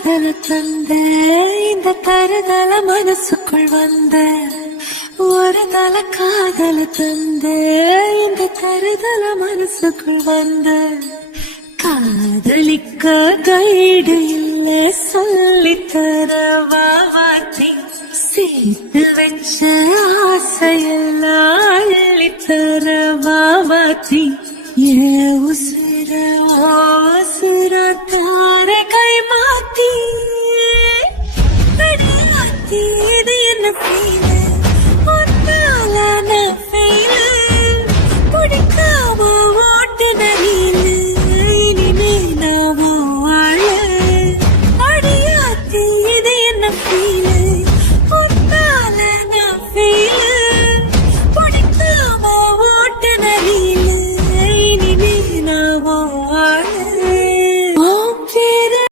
காதல தந்த இந்த தருதல மனசுக்குள் வந்த ஒரு தல காதல தந்த இந்த தருதல மனசுக்குள் வந்த காதலிக்க கைடு இல்ல சொல்லித்தர வாவாத்தி சேர்த்து வச்ச ஆசையெல்லாம் அள்ளித்தர வாவாத்தி ஏ உசுர தார